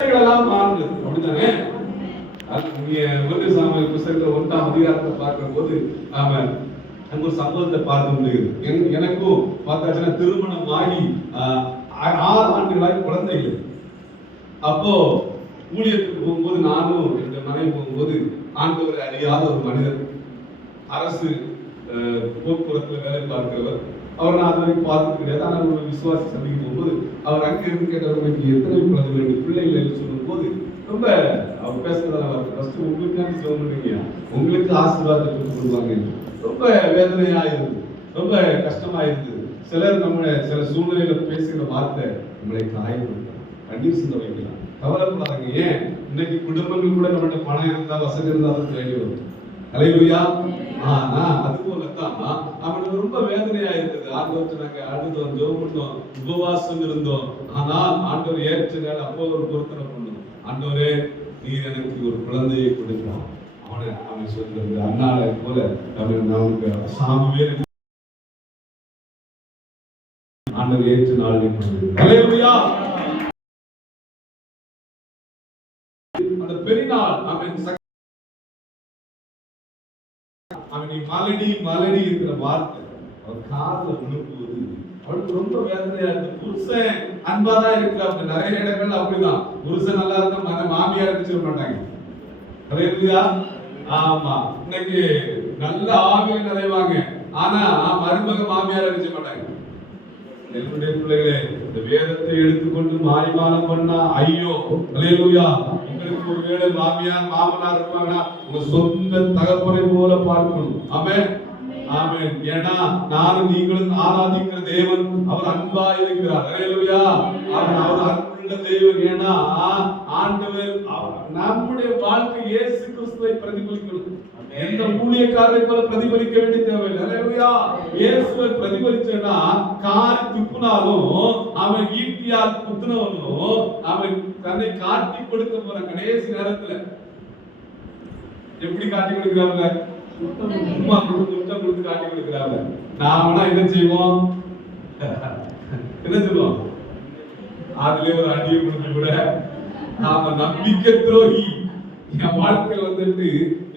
அப்படித்தானே? சாமுவேல் புத்தகத்துல 1ஆம் அதிகாரத்தை பார்க்கிற போது அவன் அங்க ஒரு சம்பவத்தை பார்க்க முடியுது. எனக்கும் பார்த்தாச்சுன்னா திருமணம் ஆகி 6 ஆண்டுகளாய் குழந்தை இல்லை. அப்போ ஊழியத்துக்கு போகும்போது நானும் எங்க மனைவி போகும்போது ஆண்டவரை அறியாத ஒரு மனிதர், அரசு போக்குவரத்துல வேலை பார்க்கிறவர். அவர் நான் அது வரைக்கும் பார்த்துட்டு கிடையாது. ஆனால் ஒரு விசுவாசி சந்திக்கும் போகும்போது அவர் அங்க இருந்து கேட்டவர்களுக்கு எத்தனை குழந்தை பிள்ளைகள் சொல்லும் போது ரொம்ப அவர் பேசுறதால ஃபர்ஸ்ட் உங்களுக்கு சொல்லுங்க, உங்களுக்கு ஆசீர்வாதத்தை கொடுப்பாங்க. ரொம்ப வேதனையா இருந்தது, ரொம்ப கஷ்டமா இருந்தது. சிலர் சில சூழ்நிலையில பேசுகிற வார்த்தை நம்மளை காயப்படுத்தலாம், கண்ணீர் சிந்த வைக்கலாம். கவலைப்படாதீங்க. ஏன் இன்னைக்கு குடும்பங்கள் கூட நம்மகிட்ட பணம் இருந்தா வசதி இருந்தாலும் தேடி வரும். ஹல்லேலூயா. ஆனா அது போலத்தான் அவனுக்கு ரொம்ப வேதனையா இருந்தது. ஆண்டவர்கிட்ட நாங்க அழுதோம், ஜெபம் பண்ணோம், உபவாசம் இருந்தோம். ஆனால் ஆண்டவர் ஏற்ற அப்போ ஒரு பொருத்தனை பண்ணோம். ஆண்டவரே, நீர் எனக்கு ஒரு குழந்தையை கொடுக்கலாம். அவன் சொல்றது அண்ணாவை போல நமக்கு சாமியே ஆண்டவர் ஏற்ற நாள். ஹல்லேலூயா. அந்த பெரியநாள் அவன் மலடி மலடி இருக்கிற வார்த்தை அவர் காதுல விழுப்புவது அவளுக்கு ரொம்ப வேதனையா இருக்கு. புருஷன் அன்பாதான் இருக்கு. அப்படி நிறைய இடங்கள் அப்படிதான். புருஷன் நல்லா இருந்தா மாமியார் இருக்க மாட்டாங்க. ஹல்லேலூயா. ஆமா, இன்னைக்கு நல்ல ஆவியில் நிறைவாங்க, ஆனா மருமக மாமியார் இருக்க மாட்டாங்க. என்னுடைய பிள்ளைகளே, இந்த வேதத்தை எடுத்துக்கொண்டு மாய்மாலம் பண்ணா ஐயோ. ஹல்லேலூயா. உங்களுக்கு ஒரு வேளை மாமியார் மாமனார் இருப்பாங்கன்னா உங்க சொந்த தகப்பனை போல பார்க்கணும். ஆமென், ஆமென். ஏன்னா நானும் நீங்களும் ஆராதிக்கிற தேவன் அவர் அன்பா இருக்கிறார். ஹல்லேலூயா. அவர் அன்புள்ள தேவன். ஏன்னா ஆண்டவர் நம்முடைய வாழ்க்கை இயேசு கிறிஸ்துவை பிரதிபலிக்கணும். எந்த ஊழியக்காரரை போல பிரதிபலிக்க வேண்டிய தேவையில்லை. ஹல்லேலூயா. இயேசுவை பிரதிபலிச்சேன்னா காரி துப்புனாலும் அவன் ஈட்டியால் குத்துனவனும் அவன் தன்னை காட்டி கொடுக்க போற கடைசி நேரத்துல எப்படி காட்டி கொடுக்கிறாங்க? சும்மா முத்தம் கொடுத்து காட்டி கொடுக்கிறாங்க. நாம என்ன செய்வோம்? என்ன சொல்லுவோம்? அதுல ஒரு அடியை கொடுத்து கூட நாம நம்பிக்கை துரோகி என் வாழ்க்கையில் வந்துட்டு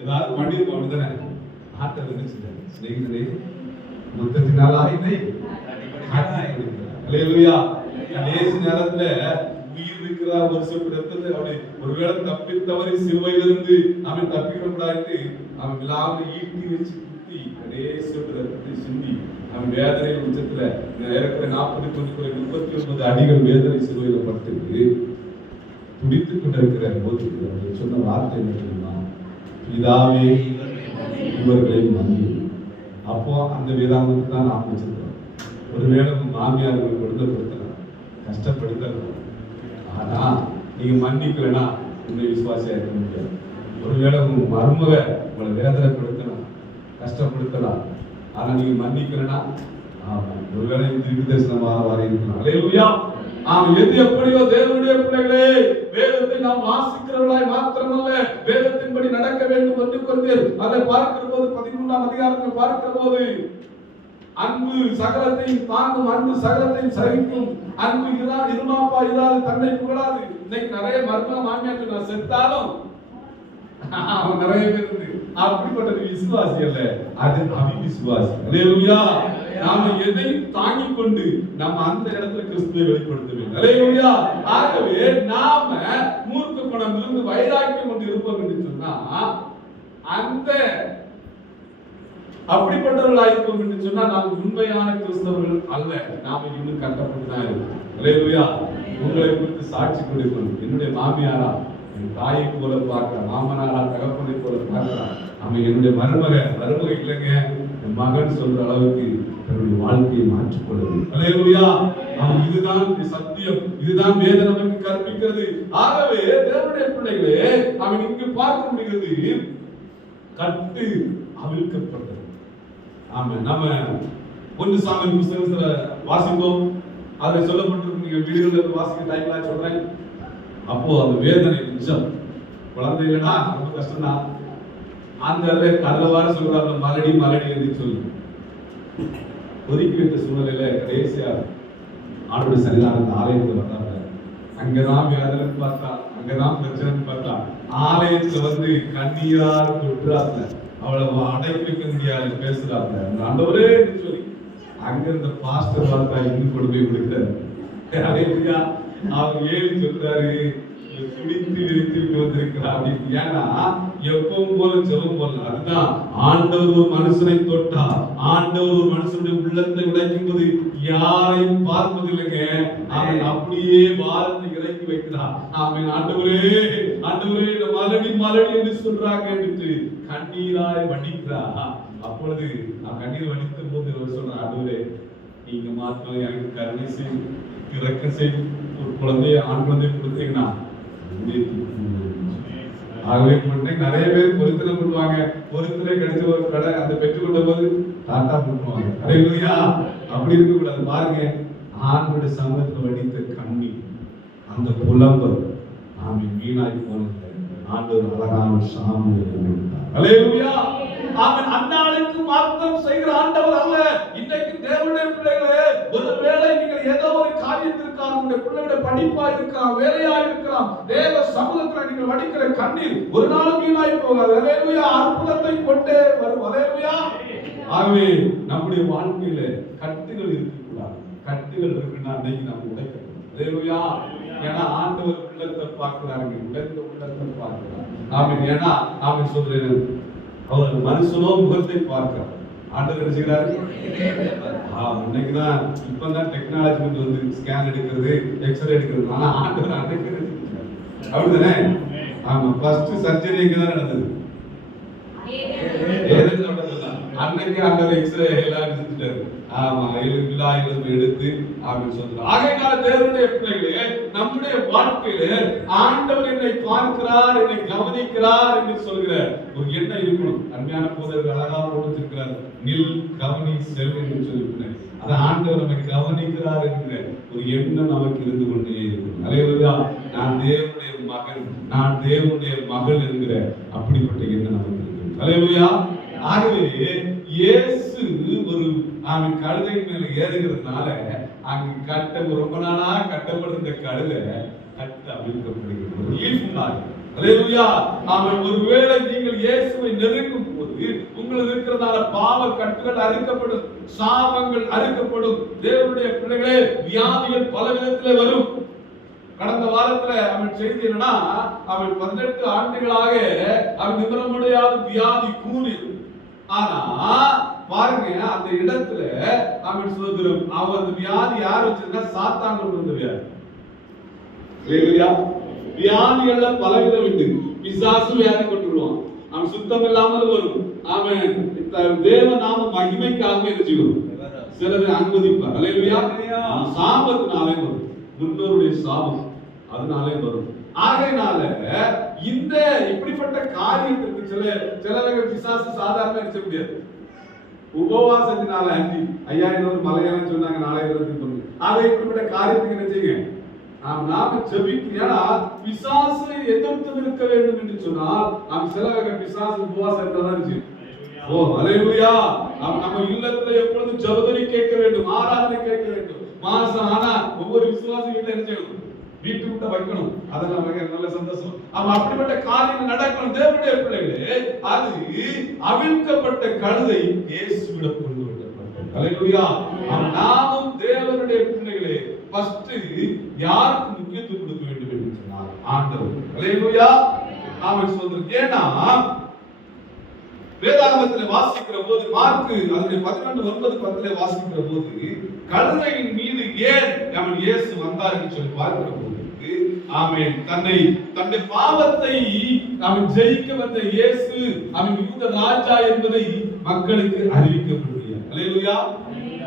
ஏதாவது பண்ணிருக்கோம். அப்படித்தானே? ஆட்டல் நினைச்சுட்டேன் ஸ்நேகிதரே, முத்தத்தினால ஆயினை. ஹல்லேலூயா. கடைசி நேரத்துல உயிர் இருக்கிறார் ஒரு சொட்டு ரத்தத்தை அப்படி ஒருவேளை தப்பி தவறி சிலுவையிலிருந்து அவன் தப்பிக்கூடாது அவன் விழாவில் ஈட்டி வச்சு குத்தி கடைசி சொட்டு ரத்தத்தை சிந்தி அவன் வேதனை உச்சத்துல ஏற்கனவே 39 அடிகள் வேதனை சிலுவையில பட்டு துடித்துக் கொண்டிருக்கிற போது அவர் சொன்ன வார்த்தை என்ன தெரியுமா? பிதாவே, இவர்களை மன்னியும். அப்போ அந்த வேதாந்தத்தை தான் நாம் வச்சிருக்கிறோம். ஒருவேளை மாமியார்கள் கொடுத்தப்படுத்தலாம், கஷ்டப்படுத்தலாம், ஆனா நீங்க மன்னிக்கலன்னா உன்னை விசுவாசியா இருக்க முடியாது. ஒருவேளை உங்க மருமக உங்களை வேதனைப்படுத்தலாம், கஷ்டப்படுத்தலாம், ஆனா நீங்க மன்னிக்கலன்னா ஒருவேளை திருக்கு தரிசனமாக வர இருக்கலாம். ஹல்லேலூயா. எது எப்படியோ தேவனுடைய பிள்ளைகளே, வேதத்தை நாம் வாசிக்கிறவர்களாய் மாத்திரமல்ல, வேதத்தின்படி நடக்க வேண்டும் என்று கொண்டீர். அதை பார்க்கிற போது 13ஆம் அதிகாரத்தில் பார்க்கிற போது அன்பு சகலத்தையும் தாங்கும், அன்பு சகலத்தையும் சகிக்கும், அன்பு இருமாப்பா இராது, தன்னை புகழாது. இன்னைக்கு நிறைய மருமக மாமியார் நான் செத்தாலும் அவன் நிறைய பேர் அப்படிப்பட்ட விசுவாசி அல்ல, அது அவிசுவாசி. ஹல்லேலூயா. நாம எதையும் தாங்கிக் கொண்டு நம்ம அந்த இடத்துல கிறிஸ்துவை வெளிப்படுத்த வேண்டும். ஹல்லேலூயா. ஆகவே நாம மூர்க்க குணமிருந்து வைராக்கியம் கொண்டு இருப்போம் என்று சொன்னா அந்த அப்படிப்பட்டவர்களாக இருப்போம் என்று சொன்னா நாம் உண்மையான கிறிஸ்தவர்கள் அல்ல. நாம இன்னும் கட்டப்பட்டுதான் இருக்கோம். ஹல்லேலூயா. உங்களை குறித்து சாட்சி கொடுக்கணும். என்னுடைய மாமியாரா என் தாயை போல பார்க்கிறான், மாமனாரா தகப்பனை போல பார்க்கிறான். அவன் என்னுடைய மருமக இல்லைங்க என் மகன் சொல்ற அளவுக்கு தன்னுடைய வாழ்க்கையை மாற்றிக்கொள்வது. ஹல்லேலூயா. இதுதான் சத்தியம், இதுதான் வேதம் நமக்கு கற்பிக்கிறது. ஆகவே தேவனுடைய பிள்ளைகளே, அவன் இங்கு பார்க்க முடிகிறது கட்டு அவிழ்க்கப்பட்டது. ஆமா, நம்ம 1 சாமுவேல் புத்தகத்துல வாசிப்போம். அதுல சொல்லப்பட்டிருக்கு, வீடுகளில் வாசிக்க டைம்ல சொல்றேன். அப்போ அந்த வேதனை நிஜம். குழந்தைகளா ரொம்ப கஷ்டம் தான். அந்த கதவார சொல்றாங்க, மலடி மலடி என்று சொல்லி ஒதுக்கி வைத்த சூழ்நிலையில கடைசியா ஆண்டோட சன்னிதான ஆலயத்துக்கு வந்தாங்க. அங்கதான் வேதனை பார்த்தா ஆலயத்துல வந்து கண்ணீரால் கொட்டுறாங்க, அவளை அடைப்பு கந்தியால பேசுறாங்க. ஆண்டவரே சொல்லி அங்க இருந்த பாஸ்டர் பார்த்தா இன்னும் கொண்டு போய் கொடுக்கிறாரு. அவர் ஏழு சொல்றாரு, குடித்து விரித்து வந்திருக்கிறார் அப்படின்னு. ஏன்னா எப்பவும் போல ஜெபம் போல. அதுதான் ஆண்டவர் ஒரு மனுஷனை தொட்டா, ஆண்டவர் ஒரு மனுஷனுடைய உள்ளத்தை உடைக்கும் போது யாரையும் பார்ப்பதில்லைங்க. அவன் அப்படியே வாரத்தை இறக்கி வைக்கிறான். அவன் ஆண்டவரே ஆண்டவரே இந்த மலடி மலடி என்று சொல்றாங்க என்று கண்ணீராய் வடிக்கிறா. அப்பொழுது நான் கண்ணீர் வடித்த போது அவர் சொல்ற, ஆண்டவரே நீங்க மாத்திரம் எனக்கு கருணை செய்து இரக்கம் செய்து ஒரு குழந்தைய ஆண் குழந்தைய கொடுத்தீங்கன்னா. ஆகவே நிறைய பேர் பொருத்தனை பண்ணுவாங்க. பொருத்தனை கிடைச்ச ஒரு கடை அந்த பெற்றுக்கொண்ட போது டாட்டா பண்ணுவாங்க. அல்லேலூயா. அப்படி இருக்க கூடாது. பாருங்க, ஆண்களுடைய சமூகத்தில் வடித்த கண்ணீர், அந்த புலம்பல் நாம வீணாய் போனது. ஆண்டவர் அழகான சாமி. அல்லேலூயா. அவன் அந்நாளுக்கு மாத்திரம் செய்கிற ஆண்டவர் அல்ல. இன்றைக்கு தேவனுடைய பிள்ளைகளே, ஒருவேளை நீங்கள் ஏதோ ஒரு காரியத்திற்காக உங்களுடைய பிள்ளையோட படிப்பா இருக்கலாம், வேலையா இருக்கலாம், தேவ சமூகத்தில் நீங்கள் வடிக்கிற கண்ணீர் ஒரு நாளும் வீணாய் போகாது. அல்லேலூயா. அற்புதத்தை கொண்டே வரும். அல்லேலூயா. ஆகவே நம்முடைய வாழ்க்கையில கட்டுகள் இருக்கக்கூடாது. கட்டுகள் இருக்குன்னா அன்னைக்கு நம்ம உடைக்கணும். அல்லேலூயா. ஏன்னா ஆண்டவர் உள்ளத்தை பார்க்கிறாருங்க, உடைந்த உள்ளத்தை பார்க்கிறார். ஆமென். ஏன்னா ஆமென் சொல்றேன், அவர் மனுஷனோ முகத்தை பார்க்கிறார். ஆண்டவர் என்ன செய்கிறாரு? இன்னைக்குதான் இப்பதான் டெக்னாலஜி வந்து ஸ்கேன் எடுக்கிறது, எக்ஸ்ரே எடுக்கிறது. ஆனா ஆண்டவர் அன்னைக்கு அப்படிதானே? ஆமா, ஃபர்ஸ்ட் சர்ஜரி எங்கதான் நடந்தது? அன்னைக்கு ஆண்டவர் எக்ஸ்ரே எல்லாம் எடுத்துட்டாரு. ஆமா, எடுத்து அப்படின்னு சொல்றாரு. ஆகையால தேவனுடைய பிள்ளைகளே, நம்முடைய வாழ்க்கையில ஆண்டவர் என்னை பார்க்கிறார், என்னை கவனிக்கிறார் என்று சொல்கிற ஒரு எண்ணம் இருக்கணும். அருமையான போதர்கள் அழகா போட்டுருக்கிறார், நில் கவனி செல் என்று சொல்லியிருக்கிறார். அதை ஆண்டவர் நம்மை கவனிக்கிறார் என்கிற ஒரு எண்ணம் நமக்கு இருந்து கொண்டே இருக்கணும். அல்லேலூயா. நான் தேவனுடைய மகன், நான் தேவனுடைய மகள் என்கிற அப்படிப்பட்ட எண்ணம் நமக்கு இருக்கு. அல்லேலூயா. ஆகவே இயேசு ஒரு அவன் கழுதை மேல ஏறுகிறதுனால அங்கு கட்ட ரொம்ப நாளா கட்டப்படுற கழுதை கட்ட அவிழ்க்கப்படுகிறது. அல்லேலூயா. அவன் ஒருவேளை நீங்கள் இயேசுவை நெருங்கும் போது உங்களுக்கு இருக்கிறதான பாவ கட்டுகள் அறுக்கப்படும், சாபங்கள் அறுக்கப்படும். தேவனுடைய பிள்ளைகளே, வியாதிகள் பல விதத்துல வரும். கடந்த வாரத்துல அவன் செய்தி என்னன்னா, அவன் 18 ஆண்டுகளாக அவன் நிபுணமுடையாத வியாதி கூறி. ஆனா பாருங்க, அந்த இடத்துல அவன் சுதந்திரம், அவன் அந்த வியாதி யார் வச்சிருந்தா சாத்தான் கொண்டு வந்த வியாதி. இல்லையா? வியாதி எல்லாம் பலவிதம் உண்டு. பிசாசு வியாதி கொண்டு வருவான். அவன் சுத்தம் இல்லாமல் வரும். அவன் தேவ நாம மகிமைக்காக இருந்துக்கணும். சிலர் அனுமதிப்பார். அல்லேலூயா. சாபத்தினாலே வரும், முன்னோருடைய சாபம் அதனாலே வரும். ஆகையினால இந்த இப்படிப்பட்ட காரியத்திற்கு சில பிசாசு சாதாரண இருக்க முடியாது. உபவாசத்தினால 5000 மலையாளம் சொன்னாங்க, 4000 அதை இப்படிப்பட்ட காரியத்துக்கு என்ன செய்யுங்க, நாம ஜெபிக்கணும். ஏன்னா பிசாசை எதிர்த்து நிற்க வேண்டும் என்று சொன்னால் நாம் சில வகை பிசாசு உபவாசம் தான் இருந்துச்சு. ஓ அல்லேலூயா. நம்ம இல்லத்துல எப்பொழுதும் ஜெபதனி கேட்க வேண்டும், ஆராதனை கேட்க வேண்டும். மாசம் ஆனா ஒவ்வொரு விசுவாசி வீட்டுல என்ன செய்யணும், வீட்டு விட்ட வைக்கணும். அதெல்லாம் நல்ல சந்தோஷம். அப்படிப்பட்ட காரியம் நடக்கணும். தேவனுடைய பிள்ளைகளே, அது அவிழ்க்கப்பட்ட கழுதை இயேசுவிடம் கொண்டு வரப்பட்டது. அல்லேலூயா. நாமும் தேவனுடைய பிள்ளைகளே ஃபர்ஸ்ட் யாருக்கு முக்கியத்துவம் கொடுக்க வேண்டும் என்று சொன்னார் ஆண்டவர். அல்லேலூயா. ஆமென் சொல்றேன். ஏன்னா வேதாகமத்தில் வாசிக்கிற போது, மார்க் அதிலே 11:9-10 வாசிக்கிற போது, கழுதையின் மீது ஏன் அவன் இயேசு வந்தார் என்று சொல்லி பார்க்கிற போது, ஆமென், தன்னுடைய பாவத்தை அவன் ஜெயிக்க வந்த இயேசு அவன் யூத ராஜா என்பதை மக்களுக்கு அறிவிக்கப்படுகிறார். அல்லேலூயா.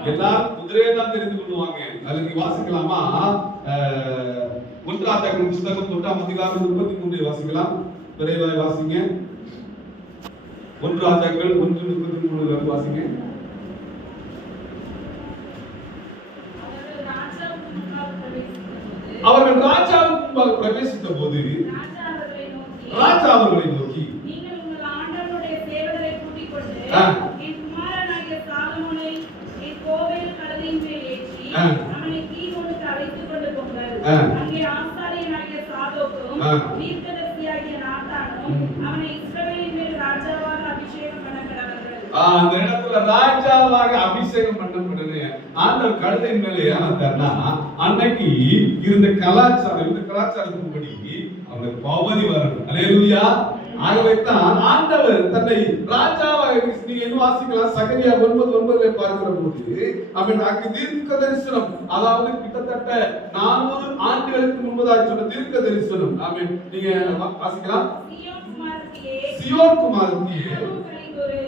எல்லாரும் குதிரையை தான் தெரிந்து கொள்வாங்க. அதுக்கு வாசிக்கலாமா? 1 ராஜாக்கள் புத்தகம் 8:33 வாசிக்கலாம். விரைவாக வாசிங்க. 1 ராஜாக்கள் 1:33 வாசிங்க. அவர்கள் ராஜாவுக்கு முன்பாக பிரவேசித்த போது ராஜா அவர்களை நோக்கி, நீங்கள் உங்கள் ஆண்டவருடைய சேவகரை கூட்டிக் கொண்டு என் குமாரனாகிய சாலமோனை என் கோவில் கழுதையின் மேல் ஏற்றி அவனை கீழோனுக்கு அழைத்துக் கொண்டு போங்கள். அங்கே ஆசாரியனாகிய சாதோக்கும் தீர்க்கதரிசியாகிய நாத்தானும் அவனை இஸ்ரவேலின் மேல் ராஜாவாக அபிஷேகம் பண்ண கடவர்கள். அந்த இடத்துல ராஜாவாக அபிஷேகம் பண்ணப்படுது. ஆண்டவர் கழுதையின் மேல ஏமாத்தார்னா அன்னைக்கு இருந்த கலாச்சாரம், இந்த கலாச்சாரத்தின்படி அவங்க பவனி வரணும். அல்லேலூயா. ஆகவே தான் ஆண்டவர் தன்னை ராஜாவாக, நீங்க என்ன வாசிக்கலாம், சகரியா 9:9 பார்க்கிற போது அவன் அங்கு தீர்க்க தரிசனம், அதாவது கிட்டத்தட்ட 400 ஆண்டுகளுக்கு முன்பதாக சொன்ன தீர்க்க தரிசனம். ஆமென். நீங்க வாசிக்கலாம். சியோன் குமாரத்தியே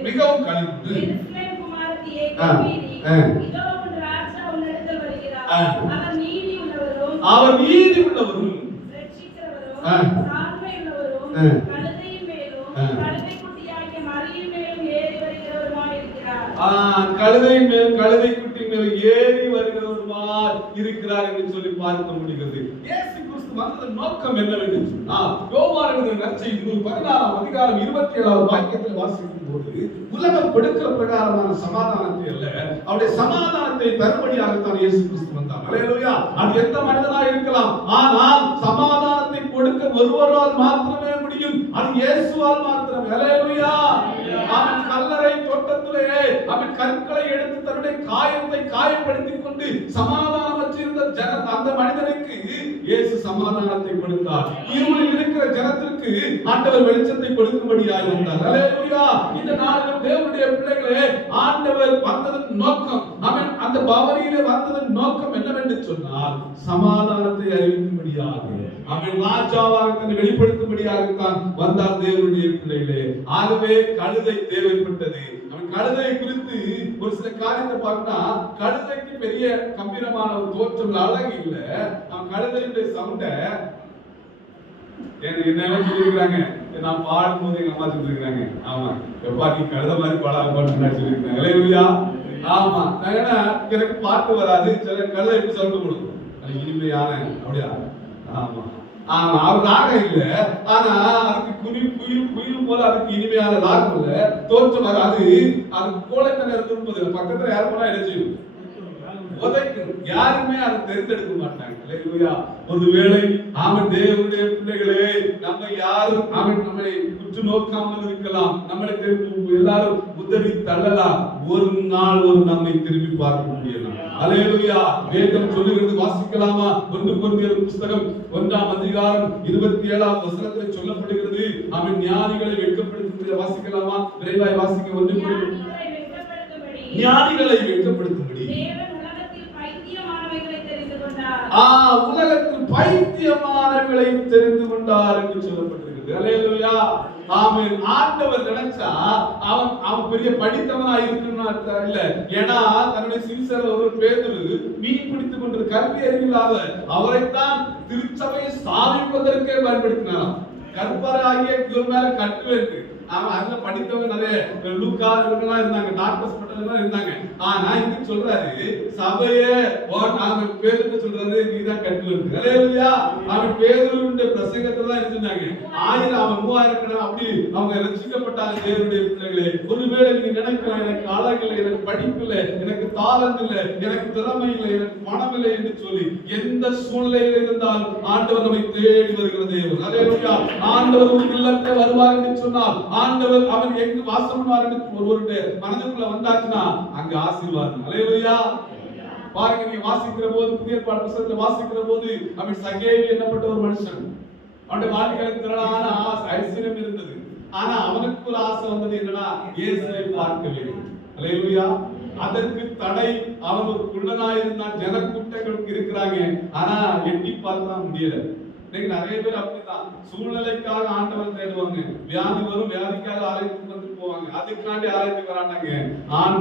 மிகவும் களிப்பு, எருசலேம் குமாரத்தியே கம்பீரி, இதோ உன் ராஜா உன்னிடத்தில் வருகிறார். அவர் நீதி உள்ளவரும் இரட்சிக்கிறவரும் தாழ்மை உள்ளவரும் கழுதையின் மேலும் கழுதைக்குட்டியாகிய மரியின் மேலும் ஏறி வருகிறவருமாய் இருக்கிறார். கழுதையின் மேல் கழுதை குட்டி மேல் ஏறி வருகிறவருமாய் இருக்கிறார் என்று சொல்லி பார்க்க முடிகிறது. இயேசு கிறிஸ்து வந்ததன் நோக்கம் என்னவென்று சொன்னால், யோவான் எழுதின நற்செய்தி 14ஆம் அதிகாரம் 27வது வாக்கியத்தில் வாசிக்கும் போது, உலகம் கொடுக்கிற பிரகாரமான சமாதானத்தை அல்ல, அவருடைய சமாதானத்தை தரும்படியாகத்தான் இயேசு கிறிஸ்து வந்தார். அல்லேலூயா. அது எந்த மனிதனாக இருக்கலாம், ஆனால் சமாதானத்தை கொடுக்க ஒருவரால் மாத்திரமே முடியும், அது இயேசுவால் மாத்திரமே. அல்லேலூயா. அவன் கல்லறை தோட்டத்திலே அவன் கற்களை எடுத்து தன்னுடைய காயத்தை காயப்படுத்திக் கொண்டு சமாதானம் வச்சிருந்த அந்த மனிதனுக்கு இயேசு சமாதானத்தை கொடுத்தார். இருளில் இருக்கிற ஜனத்திற்கு ஆண்டவர் வெளிச்சத்தை கொடுக்கும்படியாக வந்தார். அல்லேலூயா. இந்த நாளில் தேவனுடைய பிள்ளைகளே, ஆண்டவர் வந்ததன் நோக்கம், அவன் அந்த பவனியிலே வந்ததன் நோக்கம் என்னவென்று சொன்னால், சமாதானத்தை அறிவிக்கும்படியாக, அவன் ராஜாவாக தன்னை வெளிப்படுத்தும்படியாகத்தான் வந்தார் தேவனுடைய பிள்ளைகளே. ஆகவே கழுதை தேவைப்பட்டது. அவன் கழுதை குறித்து ஒரு சில காரியத்தை பார்த்தா, கழுதைக்கு பெரிய கம்பீரமான ஒரு தோற்றம், அழகு இல்ல. அவன் கழுதையுடைய சவுண்ட என்ன சொல்லிருக்காங்க, நான் பாடும்போது எங்க அம்மா சொல்லிருக்காங்க, ஆமா எப்பா நீ கழுத மாதிரி பாடாம சொல்லிருக்காங்க. அல்லேலூயா. ஆமா, ஏன்னா எனக்கு பாட்டு வராது, சில கழுதை எப்படி சொல்ல முடியும், இனிமையான அப்படியா. ஆமா, அவர் ராகம் இல்ல, ஆனா அதுக்கு குயில் போல அதுக்கு இனிமையான ராகம் இல்ல, தோற்றம் வராது. அது கோலத்தனை இருப்பது பக்கத்துல யார் போனா என்ன செய்யும், உதைக்கும். யாருமே அதை தெரிந்தெடுக்க மாட்டாங்க. அல்லேலூயா. ஒருவேளை அவன் தேவனுடைய பிள்ளைகளே, நம்ம யாரும் அவன் நம்மை உற்று நோக்காமல் இருக்கலாம், நம்மளை எல்லாரும் உதவி தள்ளலாம், ஒரு நாள் ஒரு நம்மை திரும்பி பார்க்க முடியலாம். அல்லேலூயா. வேதம் சொல்லுகிறது, வாசிக்கலாமா? 1 கொரிந்தியர் புத்தகம் 1ஆம் அதிகாரம் 27ஆம் வசனத்தில் சொல்லப்படுகிறது, அவன் ஞானிகளை வெட்கப்படுத்தும்படி. வாசிக்கலாமா? விரைவாய் வாசிக்க. 1 கொரிந்தியர் ஞானிகளை வெட்கப்படுத்தும்படி உலகத்தில் பைத்தியமானவர்களை தெரிந்து கொண்டார் என்று சொல்லப்பட்டிருக்கிறது. அல்லேலூயா. ஆமென். ஆண்டவர் நினைச்சா அவன் பெரிய படித்தவனாக இருக்கணும்னு இல்ல. ஏன்னா தன்னுடைய சீசர் ஒரு பேதுரு மீன் பிடித்துக் கொண்டு கல்வி அறிவில்லாத அவரைத்தான் திருச்சபையை ஸ்தாபிப்பதற்கே பயன்படுத்தினாராம். கற்பராகிய மேல கட்டுவேன். அவன் அதுல படித்தவங்க நிறைய லூக்கா இவங்கெல்லாம் இருந்தாங்க, டாக்டர்ஸ் பட்டெல்லாம் இருந்தாங்க. ஆனா இங்க சொல்றாரு, சபையே அவன் பேருக்கு சொல்றாரு, நீதான் கட்டுவேன். அல்லேலூயா. அவன் பேதுருடைய பிரசங்கத்தை தான் இருந்தாங்க. 1000 அவன் 3000 அப்படி அவங்க ரட்சிக்கப்பட்டாங்க தேவனுடைய பிள்ளைகளே. ஒருவேளை நீங்க நினைக்கலாம், எனக்கு அழகு இல்லை, எனக்கு படிப்பு இல்லை, எனக்கு தாளம் இல்லை, எனக்கு திறமை இல்லை, எனக்கு பணம் இல்லை என்று சொல்லி எந்த சூழ்நிலையில் இருந்தாலும் ஆண்டவர் நம்மை தேடி வருகிற தேவன். அல்லேலூயா. ஆண்டவர் ஒரு இல்லத்தை வருவார் என்று சொன்னால், ஆண்டவர் அவன் எங்கு வாசம் பண்ணுவார் என்று ஒருவருடைய மனதுக்குள்ள வந்தாச்சுன்னா அங்க ஆசீர்வாதம். அல்லேலூயா. பாருங்க, நீங்க வாசிக்கிற போது, புதிய ஏற்பாடு புத்தகத்துல வாசிக்கிற போது, அவன் சகேவி என்னப்பட்ட ஒரு மனுஷன், அவனுடைய வாழ்க்கையில் திரளான ஐஸ்வர்யம் இருந்தது. ஆனா அவனுக்கு ஒரு ஆசை வந்தது, என்னன்னா இயேசுவை பார்க்க வேண்டும். அல்லேலூயா. அதற்கு தடை, அவன் ஒரு குள்ளனாய் இருந்தான், ஜனக்கூட்டங்களுக்கு இருக்கிறாங்க, ஆனா எட்டி பார்த்தா முடியல. இன்னைக்கு நிறைய பேர் அப்படித்தான், சூழ்நிலைக்காக ஆண்டவர் தேடுவாங்க, வியாதி வரும், வியாதிக்காக ஆலயத்துக்கு வந்து போவாங்க, அதுக்காண்டி ஆலயத்துக்கு வராங்க.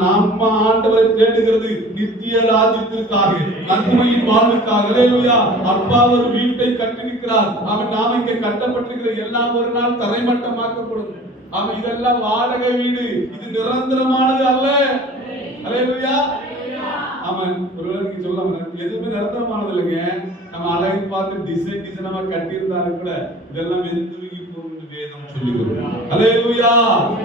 நம்ம ஆண்டவரை தேடுகிறது நித்திய ராஜ்யத்திற்காக, நன்மையின் வாழ்வுக்காக. அல்லேலூயா. அப்பா ஒரு வீட்டை கட்டியிருக்கிறார், அவன் நாம இங்க கட்டப்பட்டிருக்கிற எல்லாம் ஒரு நாள் தரைமட்டமாக்கப்படும். அவன் இதெல்லாம் வாடகை வீடு, இது நிரந்தரமானது அல்ல. அல்லேலூயா. அவன் ஒருவேளை சொல்லாம எதுவுமே நிரந்தரமானது இல்லைங்க. நம்ம அழகு பார்த்து டிசைனா கட்டியிருந்தாலும் கூட இதெல்லாம் வெந்துருகி போகும்னு வேதம் சொல்லுகிறது. அல்லேலூயா.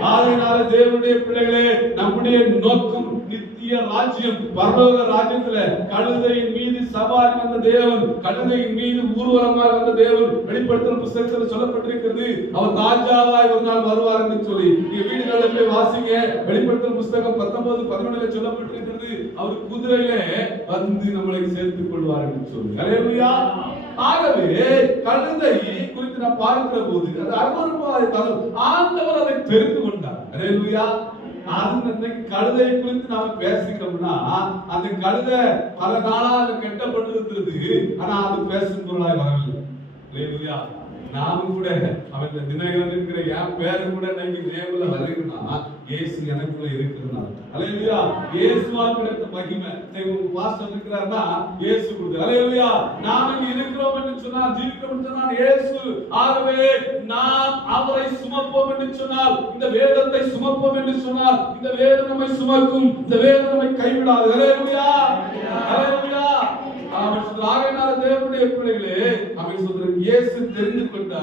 ஆகையினால தேவனுடைய பிள்ளைகளே, நம்முடைய நோக்கம் நித்திய ஆவிக்குரிய ராஜ்யம் பரலோக ராஜ்யத்துல கழுதையின் மீது சவாரி வந்த தேவன், கழுதையின் மீது ஊர்வலமாய் வந்த தேவன் வெளிப்படுத்தின புத்தகத்தில் சொல்லப்பட்டிருக்கிறது. அவர் ராஜாவாய் ஒரு நாள் வருவார் என்று சொல்லி நீங்க வீடுகளில் போய் வாசிங்க. வெளிப்படுத்தின புத்தகம் 19:11 சொல்லப்பட்டிருக்கிறது. அவர் குதிரையிலே வந்து நம்மளை சேர்த்துக் கொள்வார் என்று சொல்லி. அல்லேலூயா. ஆகவே கழுதை குறித்து நான் பார்க்கிற போது அது அருவருப்பாக ஆண்டவர் அதை தெரிந்து கொண்டார். அல்லேலூயா. அது கழுதை குறித்து நாம பேசிட்டோம்னா அந்த கழுதை பல நாளாக கெட்டப்பட்டிருக்கிறது. ஆனா அது பேசும் பொருளாய் வரவில்லை. அல்லேலூயா. நாமும் கூட அவன் தினகரன் என்கிற என் பேரு கூட நேம்ல வருகிறா இயேசு எனக்குள்ள இருக்கிறதுனால. அல்லேலூயா. இயேசுவால் கிடைத்த மகிமை பாஸ்டர் இருக்கிறார்னா இயேசு கொடுத்தார். அல்லேலூயா. நாம் இங்க இருக்கிறோம் என்று சொன்னால், ஜீவிக்கிறோம் என்று சொன்னால் இயேசு. ஆகவே நாம் அவரை சுமப்போம் என்று சொன்னால், இந்த வேதத்தை சுமப்போம் என்று சொன்னால், இந்த வேதம் நம்மை சுமக்கும், இந்த வேதம் நம்மை கைவிடாது. அல்லேலூயா. அல்லேலூயா. ஆமென். ஆகையினால தேவனுடைய பிள்ளைகளே, ஆமென் சொல்றேன், இயேசு தெரிந்து கொண்டார்.